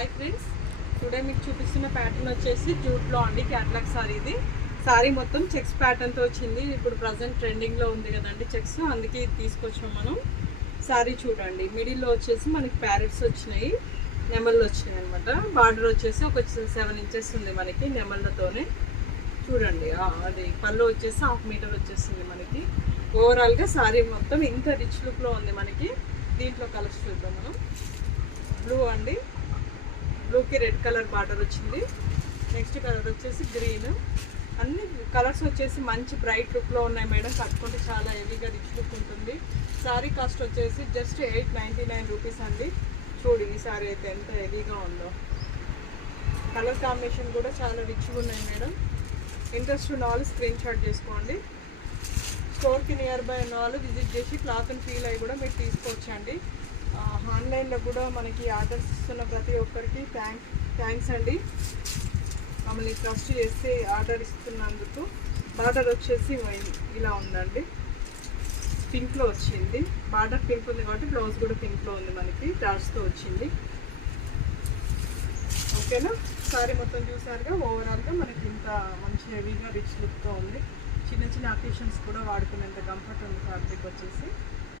Hi friends, today మీకు చూపిస్తున్న pattern వచ్చేసి జూట్లో అండి. క్యాట్లాగ్ సారీ ఇది. సారీ మొత్తం చెక్స్ ప్యాటర్న్తో వచ్చింది. ఇప్పుడు ప్రజెంట్ ట్రెండింగ్లో ఉంది కదండి చెక్స్, అందుకే ఇది తీసుకొచ్చాం మనం. సారీ చూడండి, మిడిల్లో వచ్చేసి మనకి ప్యారెట్స్ వచ్చినాయి, నెమళ్ళు వచ్చినాయి అనమాట. బార్డర్ వచ్చేసి ఒక 7 ఇంచెస్ ఉంది మనకి నెమళ్ళతోనే. చూడండి, అది పళ్ళు వచ్చేసి 1/2 మీటర్ వచ్చేస్తుంది మనకి. ఓవరాల్గా సారీ మొత్తం ఇంత రిచ్ లుక్లో ఉంది మనకి. దీంట్లో కలర్స్ చూద్దాం మనం. బ్లూ అండి, బ్లూకి రెడ్ కలర్ బార్డర్ వచ్చింది. నెక్స్ట్ కలర్ వచ్చేసి గ్రీన్. అన్ని కలర్స్ వచ్చేసి మంచి బ్రైట్ లుక్లో ఉన్నాయి మేడం. కట్టుకుంటే చాలా హెవీగా రిచ్ లుక్ ఉంటుంది. సారీ కాస్ట్ వచ్చేసి జస్ట్ 899 రూపీస్ అండి. చూడు ఈ సారీ అయితే ఎంత హెవీగా ఉందో. కలర్ కాంబినేషన్ కూడా చాలా రిచ్గా ఉన్నాయి మేడం. ఇంట్రెస్ట్ ఉన్న వాళ్ళు స్క్రీన్ షాట్ చేసుకోండి. స్టోర్కి నియర్ బై ఉన్న వాళ్ళు విజిట్ చేసి క్లాత్ని ఫీల్ అయ్యి కూడా మీరు తీసుకోవచ్చండి. ఆన్లైన్లో కూడా మనకి ఆర్డర్స్ ఇస్తున్న ప్రతి ఒక్కరికి థ్యాంక్స్ అండి. మమ్మల్ని ట్రస్ట్ చేసి ఆర్డర్ ఇస్తున్నందుకు. బార్డర్ వచ్చేసి ఇలా ఉందండి, పింక్లో వచ్చింది. బార్డర్ పింక్ ఉంది కాబట్టి బ్లౌజ్ కూడా పింక్లో ఉంది మనకి, డాట్స్తో వచ్చింది. ఓకేనా, సారీ మొత్తం చూసారుగా. ఓవరాల్గా మనకి ఇంత మంచి హెవీగా రిచ్ లుక్తో ఉంది. చిన్న చిన్న అకేషన్స్ కూడా వాడుకునేంత కంఫర్ట్ ఉంది ఫ్యాబ్రిక్ వచ్చేసి.